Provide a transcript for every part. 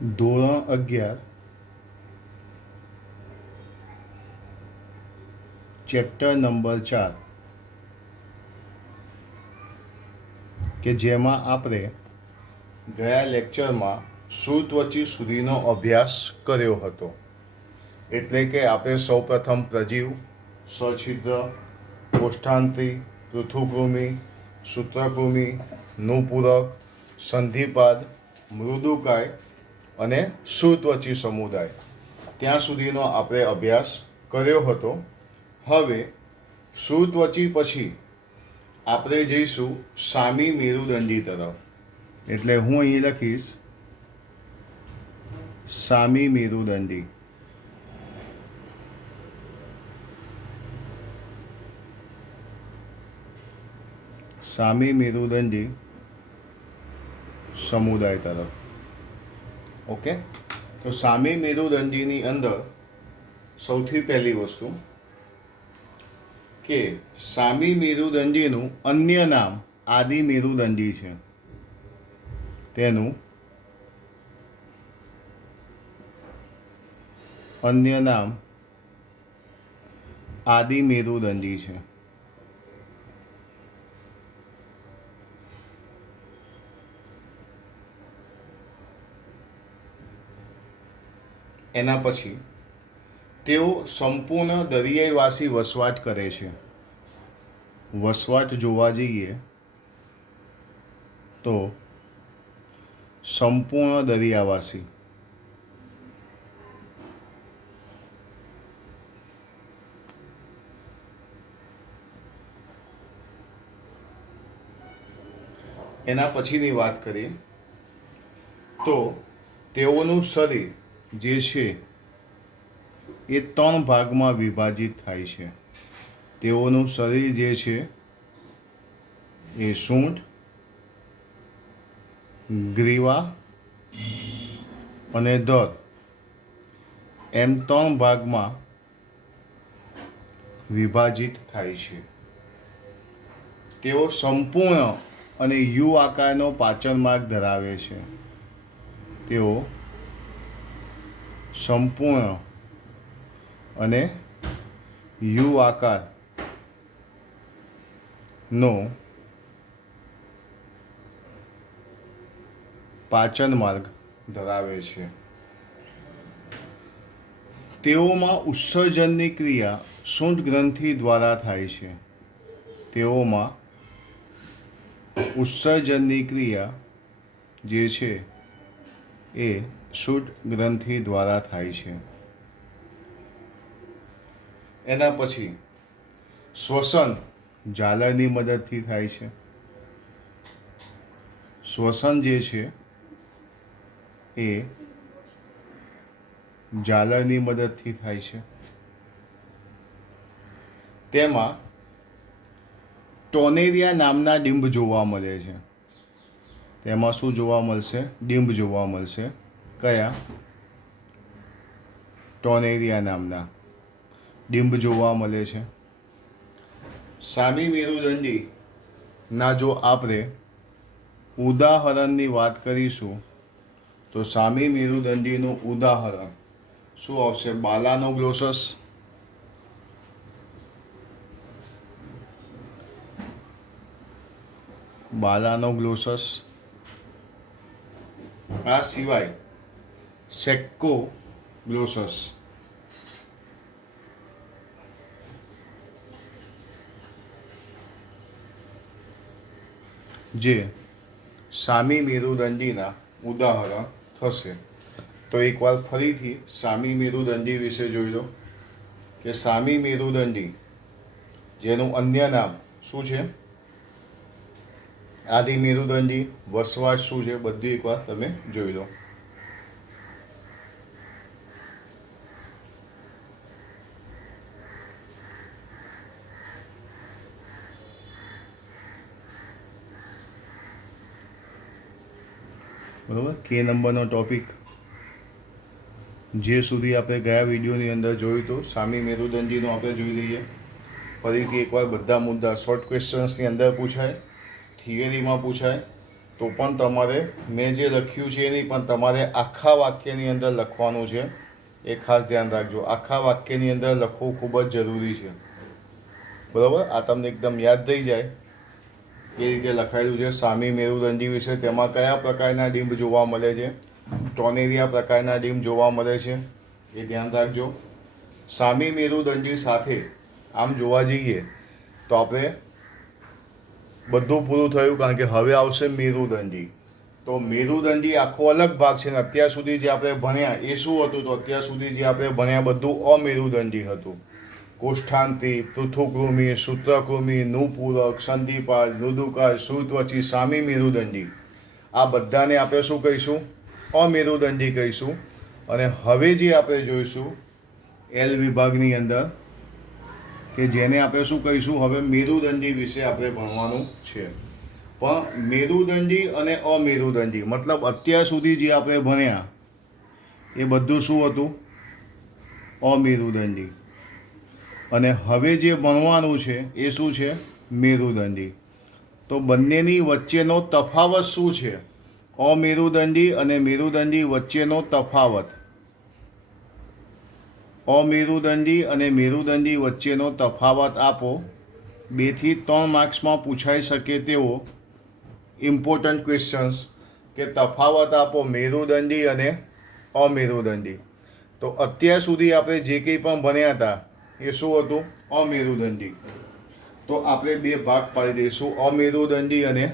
ધોરણ 11 chapter number 4 કે જેમાં આપણે ગયા લેક્ચરમાં સુત્વચી સુધીનો અભ્યાસ કર્યો હતો. એટલે કે આપણે સૌપ્રથમ પ્રજીવ, સછિદ્ર, કોષ્ઠાંત્રી, પૃથુકૃમિ, સૂત્રકૃમિ, નુપૂરક, સંધિપાદ, મૃદુકાય અને સુત્વચી સમુદાય ત્યાં સુધીનો આપણે અભ્યાસ કર્યો હતો. હવે સુત્વચી પછી આપણે જઈશું સામી મેરુદંડી તરફ. એટલે હું અહીં લખીશ સામી મેરુદંડી. સામી મેરુદંડી સમુદાય તરફ. ઓકે, તો સામી મેરુદંડીની અંદર સૌથી પહેલી વસ્તુ કે સામી મેરુદંડીનું અન્ય નામ આદિ મેરુદંડી છે. તેનું અન્ય નામ આદિ મેરુદંડી છે. એના પછી તેઓ સંપૂર્ણ દરિયાઈવાસી વસવાટ કરે છે. વસવાટ જોવા જઈએ તો સંપૂર્ણ દરિયાવાસી. એના પછીની વાત કરીએ તો તેઓનું શરીર જે છે એ 3 ભાગમાં વિભાજિત થાય છે. તેઓનું શરીર જે છે એ સૂંઢ, ગ્રીવા અને ધડ એમ 3 ભાગમાં વિભાજિત થાય છે. તેઓ સંપૂર્ણ અને યુ આકારનો પાચન માર્ગ ધરાવે છે. તેઓ સંપૂર્ણ અને યુ આકારનો પાચન માર્ગ ધરાવે છે. તેઓમાં ઉત્સર્જનની ક્રિયા સૂંઢ ગ્રંથિ દ્વારા થાય છે. તેઓમાં ઉત્સર્જનની ક્રિયા જે છે એ સૂંઢ ગ્રંથિ દ્વારા થાય છે. એના પછી શ્વસન ઝાલરની મદદથી થાય છે. શ્વસન જે છે એ ઝાલરની મદદથી થાય છે. તેમાં ટોનેરિયા નામના ડિંબ જોવા મળે છે. તેમાં શું જોવા મળશે? ડિંબ જોવા મળશે. કયા? ટોનેરિયા નામના ડિંબ જોવા મળે છે. સામી મેરુદંડીના જો આપણે ઉદાહરણની વાત કરીશું તો સામી મેરુદંડીનું ઉદાહરણ શું આવશે? બાલાનોગ્લોસસ, બાલાનોગ્લોસસ. આ સિવાય સેક્કોગ્લોસસ, જે સામી મેરુદંડીના ઉદાહરણ થશે. તો એકવાર ફરીથી સામી મેરુદંડી વિશે જોઈ લો કે સામી મેરુદંડી જેનું અન્ય નામ શું છે? આદિ મેરુદંડી. વસવાટ શું છે? બધું એકવાર તમે જોઈ લો. બરાબર. કે નંબરનો ટોપિક જે સુધી આપણે ગયા વિડીયોની અંદર જોયું હતું સામી મેરુદંડીનો આપણે જોઈ લઈએ. ફરીથી એકવાર બધા મુદ્દા શોર્ટ ક્વેશ્ચન્સની અંદર પૂછાય, થિયરીમાં પૂછાય, તો પણ તમારે મેં જે લખ્યું છે એ નહીં, પણ તમારે આખા વાક્યની અંદર લખવાનું છે. એ ખાસ ધ્યાન રાખજો. આખા વાક્યની અંદર લખવું ખૂબ જ જરૂરી છે. બરાબર? આ તમને એકદમ યાદ થઈ જાય એ રીતે લખાયેલું છે. સામી મેરુદંડી વિશે તેમાં કયા પ્રકારના ડિંબ જોવા મળે છે? ટોનેરિયા પ્રકારના ડિંબ જોવા મળે છે. એ ધ્યાન રાખજો. સામી મેરુદંડી સાથે આમ જોવા જઈએ તો આપણે બધું પૂરું થયું, કારણ કે હવે આવશે મેરુદંડી. તો મેરુદંડી આખો અલગ ભાગ છે. ને અત્યાર સુધી જે આપણે ભણ્યા એ શું હતું? તો અત્યાર સુધી જે આપણે ભણ્યા બધું અમેરુદંડી હતું. કોષ્ઠાંતિ, પૃથુકૃમિ, સૂત્રકૃમિ, નુપૂરક, સંધિપાદ, મૃદુકાય, શ્રુતવચી, સામી મેરુદંડી, આ બધાને આપણે શું કહીશું? અમેરુદંડી કહીશું. અને હવે જે આપણે જોઈશું એલ વિભાગની અંદર, કે જેને આપણે શું કહીશું? હવે મેરુદંડી વિશે આપણે ભણવાનું છે. પણ મેરુદંડી અને અમેરુદંડી મતલબ અત્યાર સુધી જે આપણે ભણ્યા એ બધું શું હતું? અમેરુદંડી. અને હવે જે ભણવાનું છે એ શું છે? મેરુદંડી. તો બંનેની વચ્ચેનો તફાવત શું છે? અમેરુદંડી અને મેરુદંડી વચ્ચેનો તફાવત. અમેરુદંડી અને મેરુદંડી વચ્ચેનો તફાવત આપો. 2 થી 3 માર્ક્સમાં પૂછાઈ શકે તેવો ઇમ્પોર્ટન્ટ ક્વેશ્ચન્સ, કે તફાવત આપો મેરુદંડી અને અમેરુદંડી. તો અત્યાર સુધી આપણે જે કંઈ પણ ભણ્યા હતા એ શું હતું? અમેરુદંડી. તો આપણે 2 ભાગ પાડી દઈશું, અમેરુદંડી અને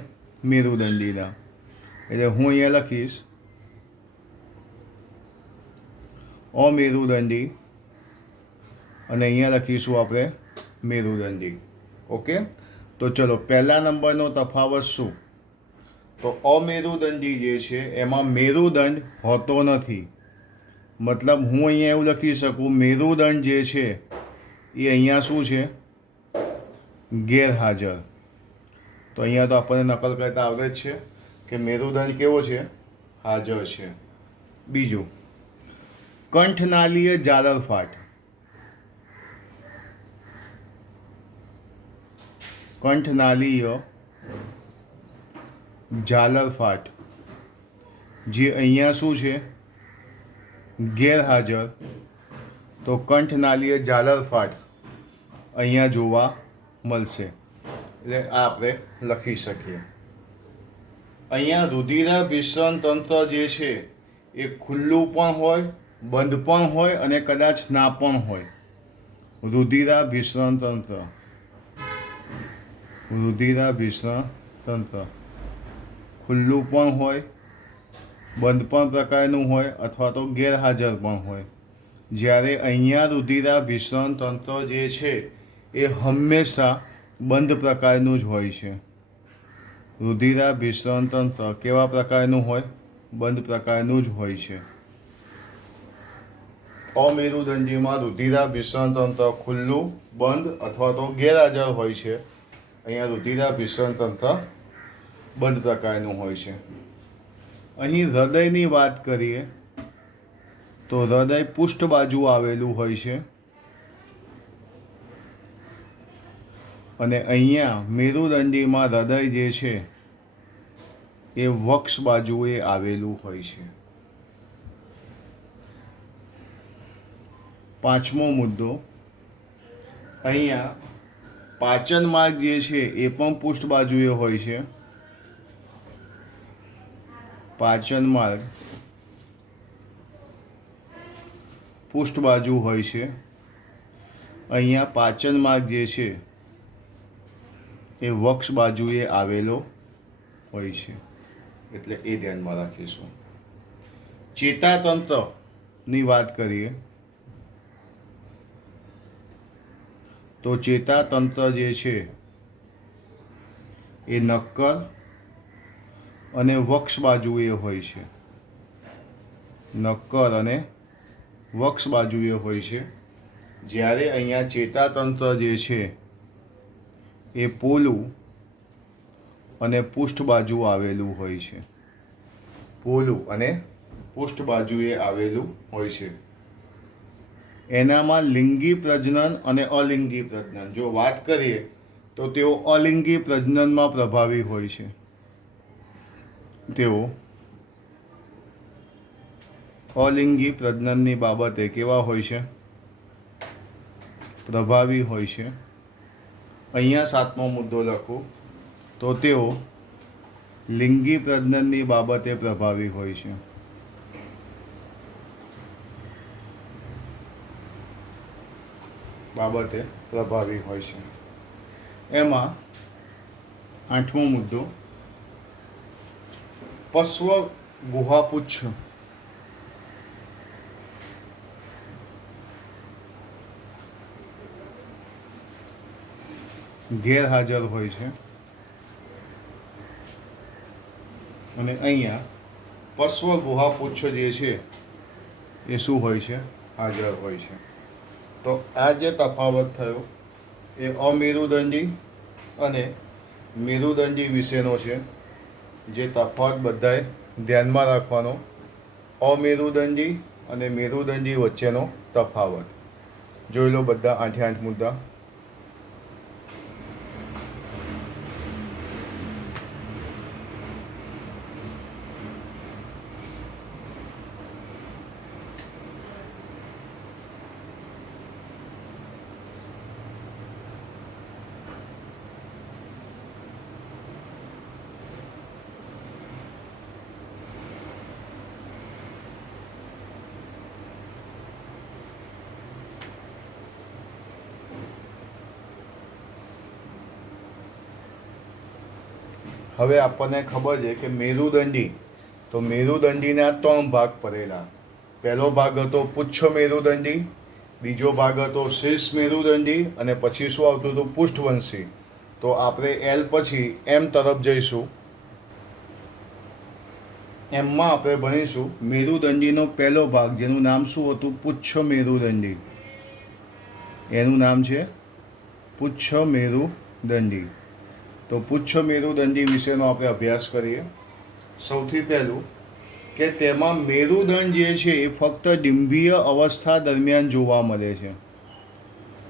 મેરુદંડીના. એટલે હું અહીંયા લખીશ અમેરુદંડી અને અહીંયા લખીશું આપણે મેરુદંડી. ઓકે? તો ચલો, પહેલા નંબરનો તફાવત શું? તો અમેરુદંડી જે છે એમાં મેરુદંડ હોતો નથી. મતલબ હું અહીંયા એવું લખી શકું, મેરુદંડ જે છે એ અહીંયા શું છે? ગેરહાજર. તો અહીંયા તો આપણને નકલ કરતા આવડે જ છે કે મેરુદંડ કેવો છે? હાજર છે. બીજું, કંઠનાલીય જાલરફાટ. કંઠનાલીય જાલરફાટ જે અહીંયા શું છે? ગેરહાજર. તો કંઠનાલીય જાલરફાટ અહીંયા જોવા મળશે. એટલે આ આપણે લખી શકીએ. અહીંયા રુધિરાભિસરણ તંત્ર જે છે એ ખુલ્લું પણ હોય, બંધ પણ હોય અને કદાચ ના પણ હોય. રુધિરાભિસરણ તંત્ર, રુધિરાભિસરણ તંત્ર ખુલ્લું પણ હોય, બંધ પણ પ્રકારનું હોય અથવા તો ગેરહાજર પણ હોય. જ્યારે અહીંયા રુધિરાભિસરણ તંત્ર જે છે એ હંમેશા બંધ પ્રકારનું જ હોય છે. રુધિરાભિસરણ તંત્ર કેવા પ્રકારનું હોય? બંધ પ્રકારનું જ હોય છે. અમેરુદંડીમાં રુધિરાભિસરણ તંત્ર ખુલ્લું, બંધ અથવા તો ગેરહાજર હોય છે. અહીંયા રુધિરાભિસરણ તંત્ર બંધ પ્રકારનું હોય છે. અહીં હૃદયની વાત કરીએ તો હૃદય પૃષ્ઠ બાજુ આવેલું હોય છે. અને અહીંયા મેરુદંડીમાં હૃદય જે છે એ વક્ષ બાજુએ આવેલું હોય છે. 5મો મુદ્દો, અહીંયા પાચન માર્ગ જે છે એ પણ પૃષ્ઠ બાજુએ હોય છે. પાચન માર્ગ પૃષ્ઠ બાજુ હોય છે. અહીંયા પાચન માર્ગ જે છે એ વક્ષ બાજુએ આવેલો હોય છે. એટલે એ ધ્યાનમાં રાખીશું. ચેતાતંત્રની વાત કરીએ તો ચેતાતંત્ર જે છે એ નક્કર અને વક્ષ બાજુએ હોય છે. નક્કર અને વક્ષ બાજુએ હોય છે. જ્યારે અહીંયા ચેતાતંત્ર જે છે એ પોલું અને પૃષ્ઠ બાજુ આવેલું હોય છે. પોલું અને પૃષ્ઠ બાજુએ આવેલું હોય છે. એનામાં લિંગી પ્રજનન અને અલિંગી પ્રજનન જો વાત કરીએ તો તેઓ અલિંગી પ્રજનનમાં પ્રભાવી હોય છે. તેઓ અલિંગી પ્રજનનની બાબતે કેવા હોય છે? પ્રભાવી હોય છે. અહીંયા 7મો મુદ્દો લખું તો તેઓ લિંગી પ્રજનનની બાબતે પ્રભાવી હોય છે. બાબતે પ્રભાવી હોય છે. એમાં 8મો મુદ્દો પશ્વ ગુહાપુચ્છ ગેરહાજર હોય છે. અને અહીંયા પશ્વ ગુહાપુચ્છ જે છે એ શું હોય છે? હાજર હોય છે. તો આ જે તફાવત થયો એ અમેરુદંડી અને મેરુદંડી વિશેનો છે. જે તફાવત બધાએ ધ્યાનમાં રાખવાનો, અમેરુદંડી અને મેરુદંડી વચ્ચેનો તફાવત. જોઈ લો બધા 8 મુદ્દા. હવે આપણને ખબર છે કે મેરુદંડી, તો મેરુદંડીના 3 ભાગ પડેલા. પહેલો ભાગ હતો પુચ્છ મેરુદંડી, બીજો ભાગ હતો શીર્ષ મેરુદંડી અને પછી શું આવતું હતું? પૃષ્ઠવંશી. તો આપણે એલ પછી એમ તરફ જઈશું. એમમાં આપણે ભણીશું મેરુદંડીનો પહેલો ભાગ, જેનું નામ શું હતું? પુચ્છ મેરુદંડી. એનું નામ છે પુચ્છ મેરુદંડી. તો પુચ્છ મેરુદંડી વિશેનો આપણે અભ્યાસ કરીએ. સૌથી પહેલું કે તેમાં મેરુદંડ જે છે એ ફક્ત ડિંભીય અવસ્થા દરમિયાન જોવા મળે છે.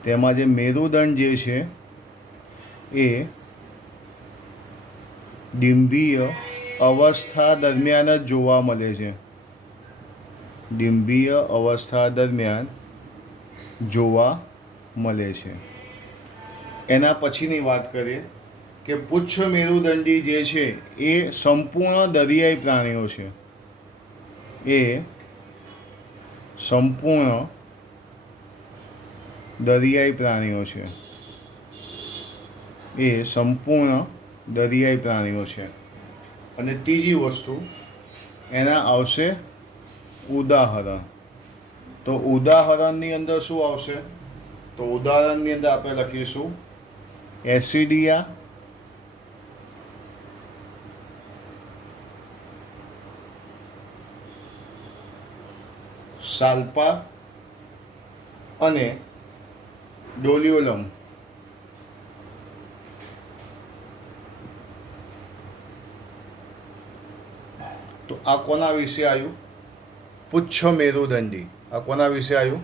તેમાં જે મેરુદંડ જે છે એ ડિંભીય અવસ્થા દરમિયાન જ જોવા મળે છે. ડિંભીય અવસ્થા દરમિયાન જોવા મળે છે. એના પછીની વાત કરીએ કે પુચ્છ મેરુદંડી જે છે એ સંપૂર્ણ દરિયાઈ પ્રાણીઓ છે. એ સંપૂર્ણ દરિયાઈ પ્રાણીઓ છે. એ સંપૂર્ણ દરિયાઈ પ્રાણીઓ છે. અને ત્રીજી વસ્તુ એના આવશે ઉદાહરણ. તો ઉદાહરણની અંદર શું આવશે? તો ઉદાહરણની અંદર આપણે લખીશું એસિડિયા, સાલ્પા અને ડોલિયોલમ. તો આ કોના વિશે આવ્યું? પુચ્છ મેરુદંડી. આ કોના વિશે આવ્યું?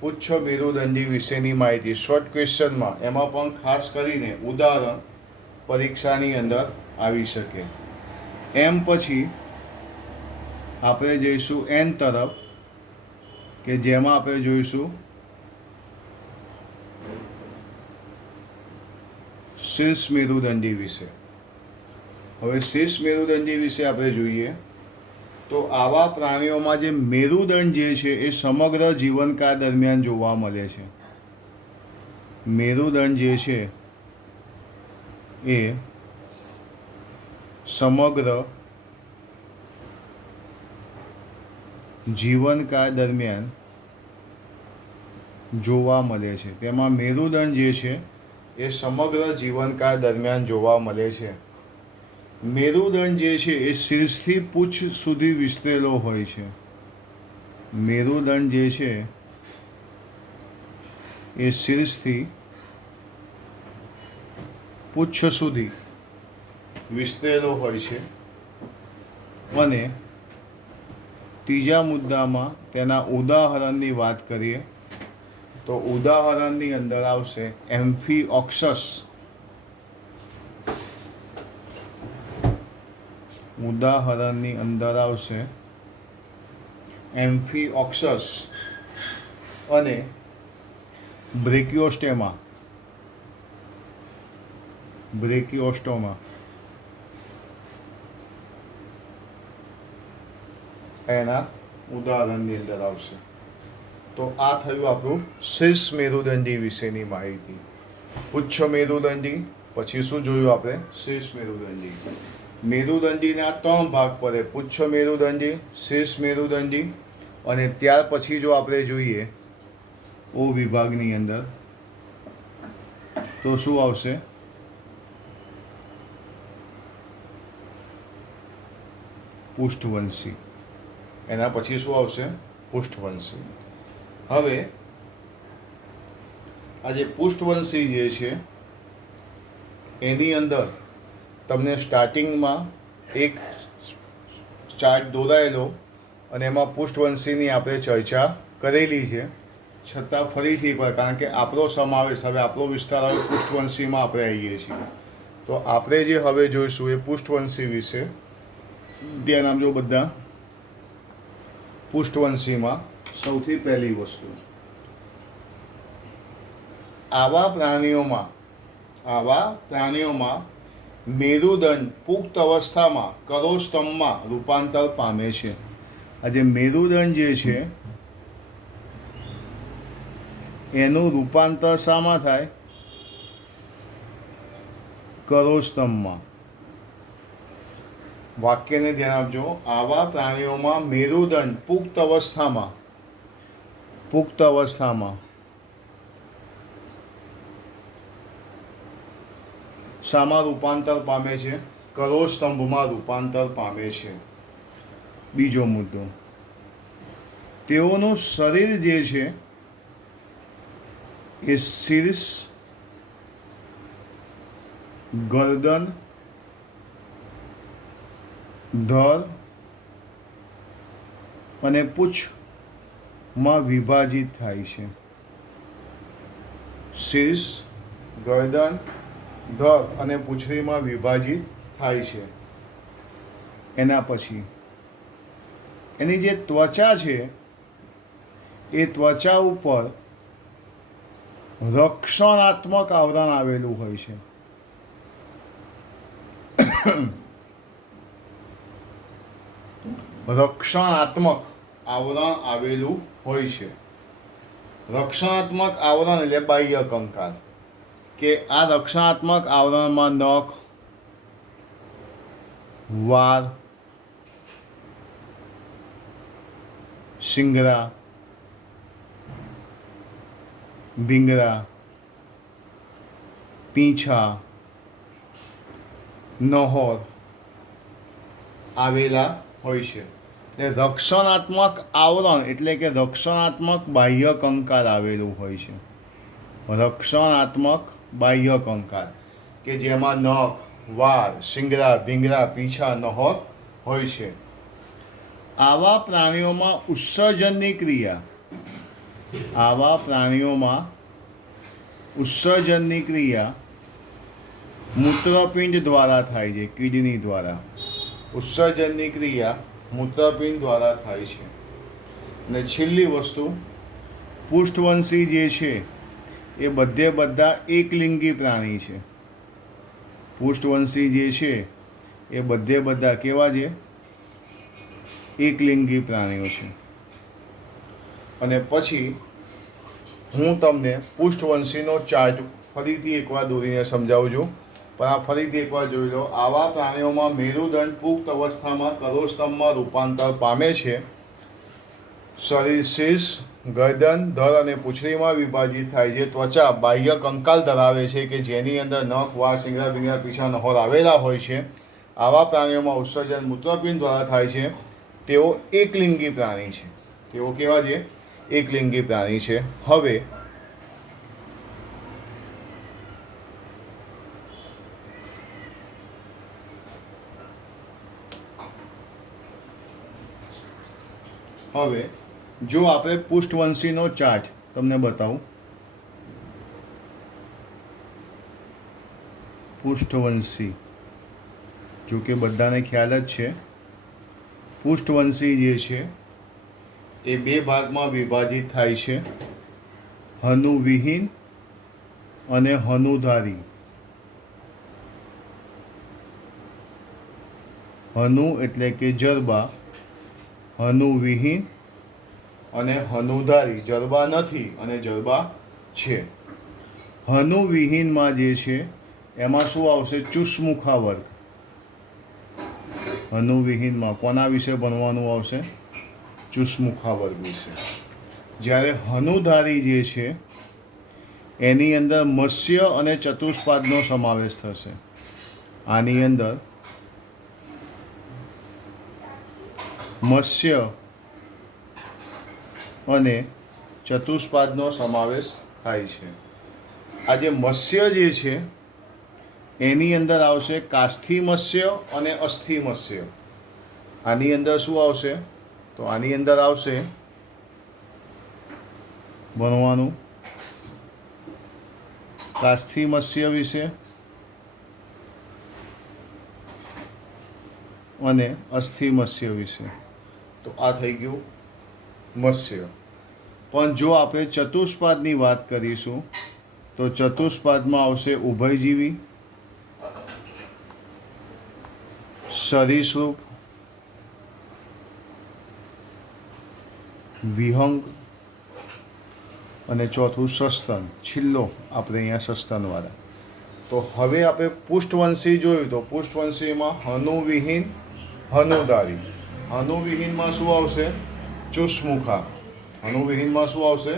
પુચ્છ મેરુદંડી વિશેની માહિતી. શોર્ટ ક્વેશ્ચનમાં એમાં પણ ખાસ કરીને ઉદાહરણ પરીક્ષાની અંદર આવી શકે. એમ પછી આપણે જઈશું એન તરફ, કે જેમાં આપણે જોઈશું શીર્ષ મેરુદંડી વિશે. હવે શીર્ષ મેરુદંડી વિશે આપણે જોઈએ તો આવા પ્રાણીઓમાં જે મેરુદંડ જે છે એ સમગ્ર જીવનકાળ દરમિયાન જોવા મળે છે. મેરુદંડ જે છે એ સમગ્ર જીવનકાળ દરમિયાન જોવા મળે છે. તેમાં મેરુદંડ જે છે એ સમગ્ર જીવનકાળ દરમિયાન જોવા મળે છે. મેરુદંડ જે છે એ શીર્ષથી પૂંછ સુધી વિસ્તરેલો હોય છે. મેરુદંડ જે છે એ શીર્ષથી પૂંછ સુધી વિસ્તરેલો હોય છે. અને ત્રીજા મુદ્દામાં તેના ઉદાહરણની વાત કરીએ તો ઉદાહરણની અંદર આવશે એમ્ફીઓક્સસ, ઉદાહરણની અંદર આવશે એમ્ફીઓક્સસ અને બ્રેકિયોસ્ટોમા એના ઉદાહરણની અંદર આવશે. તો આ થયું આપણું શીર્ષ મેરુદંડી વિશેની માહિતી. પુચ્છ મેરુદંડી, પછી શું જોયું આપણે? શીર્ષ મેરુદંડી. મેરુદંડીના 3 ભાગ પડે: પુચ્છ મેરુદંડી, શીર્ષ મેરુદંડી, અને ત્યાર પછી જો આપણે જોઈએ ઓ વિભાગની અંદર તો શું આવશે? પૃષ્ઠવંશી. એના પછી શું આવશે? પૃષ્ઠવંશી. હવે આ જે પૃષ્ઠવંશી જે છે એની અંદર તમને સ્ટાર્ટિંગમાં એક ચાર્ટ દોરાયેલો અને એમાં પૃષ્ઠવંશીની આપણે ચર્ચા કરેલી છે. છતાં ફરીથી એકવાર, કારણ કે આપણો સમાવેશ, હવે આપણો વિસ્તાર હવે પૃષ્ઠવંશીમાં આપણે આવીએ છીએ, તો આપણે જે હવે જોઈશું એ પૃષ્ઠવંશી વિશે. ધ્યાન આપજો બધા. પૃષ્ઠવંશીમાં સૌથી પહેલી વસ્તુ, આવા પ્રાણીઓમાં મેરુદંડ પુખ્ત અવસ્થામાં કરોસ્તંભમાં રૂપાંતર પામે છે. આ જે મેરુદંડ જે છે એનું રૂપાંતર શામાં થાય? કરોસ્તંભમાં. વાક્યને ધ્યાન આપજો. આવા પ્રાણીઓમાં મેરુદંડ પુખ્ત અવસ્થામાં શામાં રૂપાંતર પામે છે? કરોસ્તંભમાં રૂપાંતર પામે છે. બીજો મુદ્દો, તેઓનું શરીર જે છે એ શીર્ષ, ગરદન, ધર અને પૂંછમાં વિભાજિત થાય છે. શીર્ષ, ગરદન, ધર અને પૂંછડીમાં વિભાજિત થાય છે. એના પછી એની જે ત્વચા છે એ ત્વચા ઉપર રક્ષણાત્મક આવરણ આવેલું હોય છે. રક્ષણાત્મક આવરણ આવેલું હોય છે. રક્ષણાત્મક આવરણ એટલે બાહ્ય કંકાલ, કે આ રક્ષણાત્મક આવરણમાં નખ, વાળ, શિંગડા, ભીંગડા, પીંછા, નહોર આવેલા હોય છે. એટલે રક્ષણાત્મક આવરણ એટલે કે રક્ષણાત્મક બાહ્ય કંકાલ આવેલું હોય છે. રક્ષણાત્મક બાહ્ય કંકાલ કે જેમાં નખ, વાળ, શિંગડા, ભીંગડા, પીંછા, નહોર હોય છે. આવા પ્રાણીઓમાં ઉત્સર્જનની ક્રિયા મૂત્રપિંડ દ્વારા થાય છે. કિડની દ્વારા ઉત્સર્જનની ક્રિયા મૂત્રપિંડ દ્વારા થાય છે. અને છેલ્લી વસ્તુ, પૃષ્ઠવંશી જે છે એ બધા એકલિંગી પ્રાણી છે. પૃષ્ઠવંશી જે છે એ બધા કેવા છે? એકલિંગી પ્રાણીઓ છે. અને પછી હું તમને પૃષ્ઠવંશીનો ચાર્ટ ફરીથી એકવાર દોરીને સમજાવું છું, પણ આ ફરીથી એકવાર જોઈ લો. આવા પ્રાણીઓમાં મેરુદંડ પુખ્ત અવસ્થામાં કરોસ્તંભમાં રૂપાંતર પામે છે. શરીર શીર્ષ, ગરદન, ધર અને પૂંછડીમાં વિભાજિત થાય છે. ત્વચા બાહ્ય કંકાલ ધરાવે છે કે જેની અંદર નખ, વાળ, શિંગડા, ભીંગડા, પીંછા, નહોર આવેલા હોય છે. આવા પ્રાણીઓમાં ઉત્સર્જન મૂત્રપિંડ દ્વારા થાય છે. તેઓ એકલિંગી પ્રાણી છે. તેઓ કેવા છે? એકલિંગી પ્રાણી છે. હવે જો આપણે પૃષ્ઠવંશીનો ચાર્ટ તમને બતાવું. પૃષ્ઠવંશી જો કે બધાને ખ્યાલ જ છે, પૃષ્ઠવંશી જે છે એ બે ભાગમાં વિભાજિત થાય છે, હનુવિહીન અને હનુધારી. હનુ એટલે કે જરબા, હનુવિહીન અને હનુધારી. જરબા નથી અને જરબા છે. હનુવિહીનમાં જે છે એમાં શું આવશે? ચુષ્મુખા વર્ગ. હનુવિહીનમાં કોના વિશે ભણવાનું આવશે? ચુષ્મુખા વર્ગ વિશે. જ્યારે હનુધારી જે છે એની અંદર મત્સ્ય અને ચતુષ્પાદનો સમાવેશ થશે. આની અંદર મત્સ્ય અને ચતુષ્પાદનો સમાવેશ થાય છે. આ જે મત્સ્ય જે છે એની અંદર આવશે કાસ્થિ મત્સ્ય અને અસ્થિ મત્સ્ય. આની અંદર શું આવશે? તો આની અંદર આવશે ભણવાનું કાસ્થિ મત્સ્ય વિશે અને અસ્થિ મત્સ્ય વિશે. તો આ થઈ ગયું મત્સ્ય. પણ જો આપણે ચતુષ્પાદની વાત કરીશું તો ચતુષ્પાદમાં આવશે ઉભયજીવી, સરીસૃપ, વિહંગ અને ચોથું સસ્તન. છેલ્લો આપણે અહીંયા સસ્તનવાળા. તો હવે આપણે પૃષ્ઠવંશી જોયું તો પૃષ્ઠવંશીમાં હનુવિહીન, હનુધારી. હનુવિહીનમાં શું આવશે? ચુષ્મુખા. હનુવિહીનમાં શું આવશે?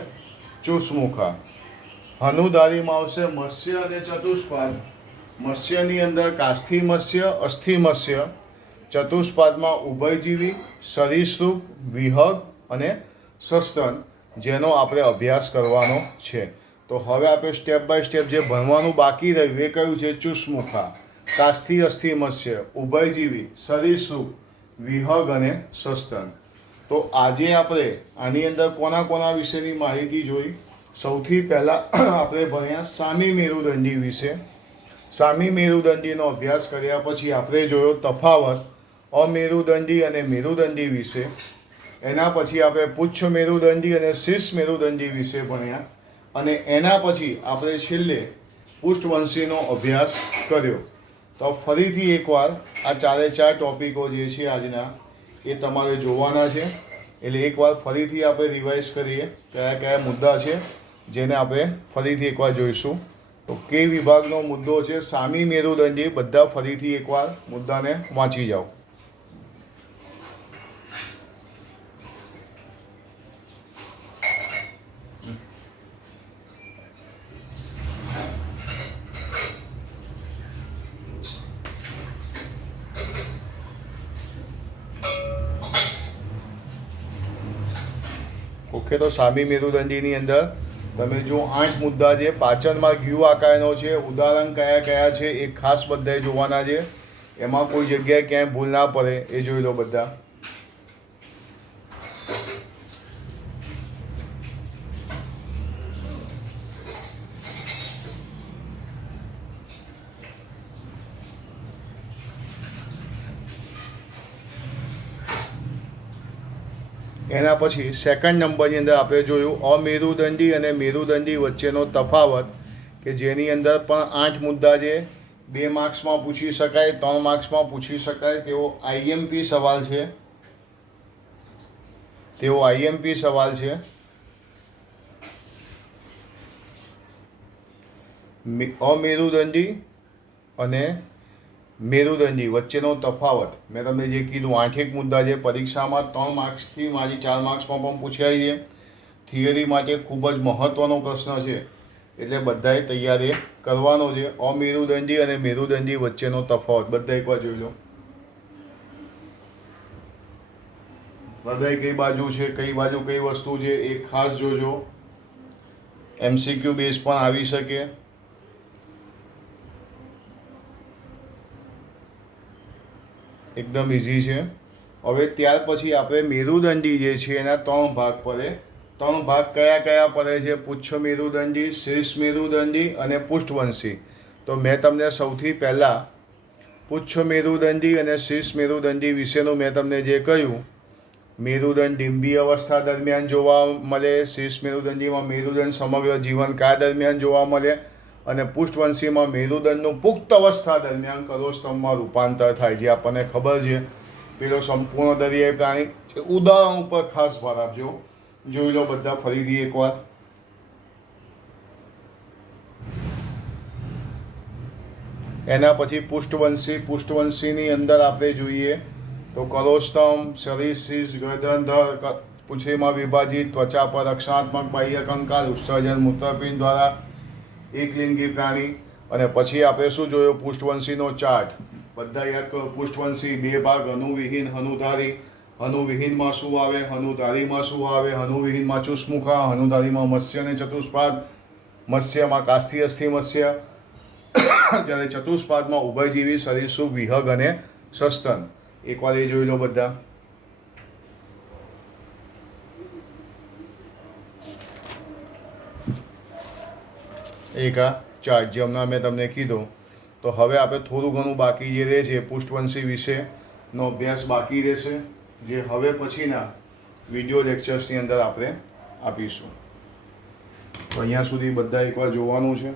ચુષ્મુખા. હનુધારીમાં આવશે મત્સ્ય અને ચતુષ્પાદ. મત્સ્યની અંદર કાસ્થિ મત્સ્ય, અસ્થિ મત્સ્ય. ચતુષ્પાદમાં ઉભયજીવી, સરીસૃપ, વિહંગ અને સસ્તન, જેનો આપણે અભ્યાસ કરવાનો છે. તો હવે આપણે સ્ટેપ બાય સ્ટેપ જે ભણવાનું બાકી રહ્યું એ કયું છે? ચુષ્મુખા, કાસ્થિ અસ્થિ મત્સ્ય, ઉભયજીવી, સરીસૃપ, વિહંગ અને સસ્તન. તો આજે આપણે આની અંદર કોના વિશેની માહિતી જોઈ? સૌથી પહેલાં આપણે ભણ્યા સામી મેરુદંડી વિશે. સામી મેરુદંડીનો અભ્યાસ કર્યા પછી આપણે જોયો તફાવત અમેરુદંડી અને મેરુદંડી વિશે. એના પછી આપણે પુચ્છ મેરુદંડી અને શીર્ષ મેરુદંડી વિશે ભણ્યા અને એના પછી આપણે છેલ્લે પૃષ્ઠવંશીનો અભ્યાસ કર્યો. તો ફરીથી એકવાર આ ચારે ચાર ટોપિકો જે છે આજના એ તમારે જોવાના છે. એટલે એકવાર ફરીથી આપણે રિવાઇઝ કરીએ કયા કયા મુદ્દા છે જેને આપણે ફરીથી એકવાર જોઈશું. તો કે વિભાગનો મુદ્દો છે સામી મેરુદંડી. બધા ફરીથી એકવાર મુદ્દાને વાંચી જાઓ. ઓકે, તો સામી મેરુદંડીની અંદર તમે જો 8 મુદ્દા છે. પાચનમાં ગ્યુ આકારનો છે. ઉદાહરણ કયા કયા છે એ ખાસ બધાએ જોવાના છે. એમાં કોઈ જગ્યાએ ક્યાંય ભૂલ ના પડે એ જોઈ લો બધા. એના પછી સેકન્ડ નંબરની અંદર આપણે જોયું અમેરુદંડી અને મેરુદંડી વચ્ચેનો તફાવત, કે જેની અંદર પણ 8 મુદ્દા છે. 2 માર્ક્સમાં પૂછી શકાય, 3 માર્ક્સમાં પૂછી શકાય તેવો આઈએમપી સવાલ છે. અમેરુદંડી અને મેરુદંડી વચ્ચેનો તફાવત મેં તમને જે કીધું 8 મુદ્દા છે. પરીક્ષામાં 3 માર્ક્સથી મારી 4 માર્ક્સમાં પણ પૂછાય છે. થિયરી માટે ખૂબ જ મહત્ત્વનો પ્રશ્ન છે એટલે બધાએ તૈયારી કરવાનો છે. અમેરુદંડી અને મેરુદંડી વચ્ચેનો તફાવત બધા એકવાર જોઈ લો. હૃદય કઈ બાજુ છે, કઈ બાજુ કઈ વસ્તુ છે એ ખાસ જોજો. MCQ બેઝ પણ આવી શકે. એકદમ ઇઝી છે. હવે ત્યાર પછી આપણે મેરુદંડી જે છે એના 3 ભાગ પડે. 3 ભાગ કયા કયા પડે છે? પુચ્છ મેરુદંડી, શીર્ષ મેરુદંડી અને પૃષ્ઠવંશી. તો મેં તમને સૌથી પહેલાં પુચ્છ મેરુદંડી અને શીર્ષ મેરુદંડી વિશેનું મેં તમને જે કહ્યું, મેરુદંડ ડિંબી અવસ્થા દરમિયાન જોવા મળે, શીર્ષ મેરુદંડીમાં મેરુદંડ સમગ્ર જીવનકાળ દરમિયાન જોવા મળે અને પૃષ્ઠવંશીમાં મેરુદંડનું પુખ્ત અવસ્થા દરમિયાન કરોડસ્તંભમાં રૂપાંતર થાય. જે આપણને ખબર છે, પેલો સંપૂર્ણ દરિયાઈ પ્રાણી છે. ઉદાહરણ ઉપર ખાસ ભાર આપજો. જોઈ લો બધા ફરીથી એકવાર. એના પછી પૃષ્ઠવંશીની અંદર આપણે જોઈએ તો કરોડસ્તંભ, શરીર, શીર્ષ, ગરદન, ધડ, પૂંછડીમાં વિભાજિત, ત્વચા પર રક્ષણાત્મક બાહ્ય કંકાલ, ઉત્સર્જન મૂત્રપિંડ દ્વારા, એકલિંગી પ્રાણી. અને પછી આપણે શું જોયું? પૃષ્ઠવંશીનો ચાર્ટ. બધા યાદ કરો. પૃષ્ઠવંશી બે ભાગ, હનુવિહીન, હનુધારી. હનુવિહીનમાં શું આવે, હનુધારીમાં શું આવે? હનુવિહીનમાં ચુષ્મુખા, હનુધારીમાં મત્સ્ય અને ચતુષ્પાદ. મત્સ્યમાં કાસ્થિ અસ્થિ મત્સ્ય, જ્યારે ચતુષ્પાદમાં ઉભયજીવી સરીસૃપ, વિહગ અને સસ્તન. એકવાર એ જોઈ લો બધા. એક આ ચાર્ટ જે હમણાં મેં તમને કીધું. તો હવે આપણે થોડું ઘણું બાકી જે રહે છે પૃષ્ઠવંશી વિશેનો અભ્યાસ બાકી રહેશે, જે હવે પછીના વિડીયો લેક્ચર્સની અંદર આપણે આપીશું. તો અહીંયા સુધી બધા એકવાર જોવાનું છે.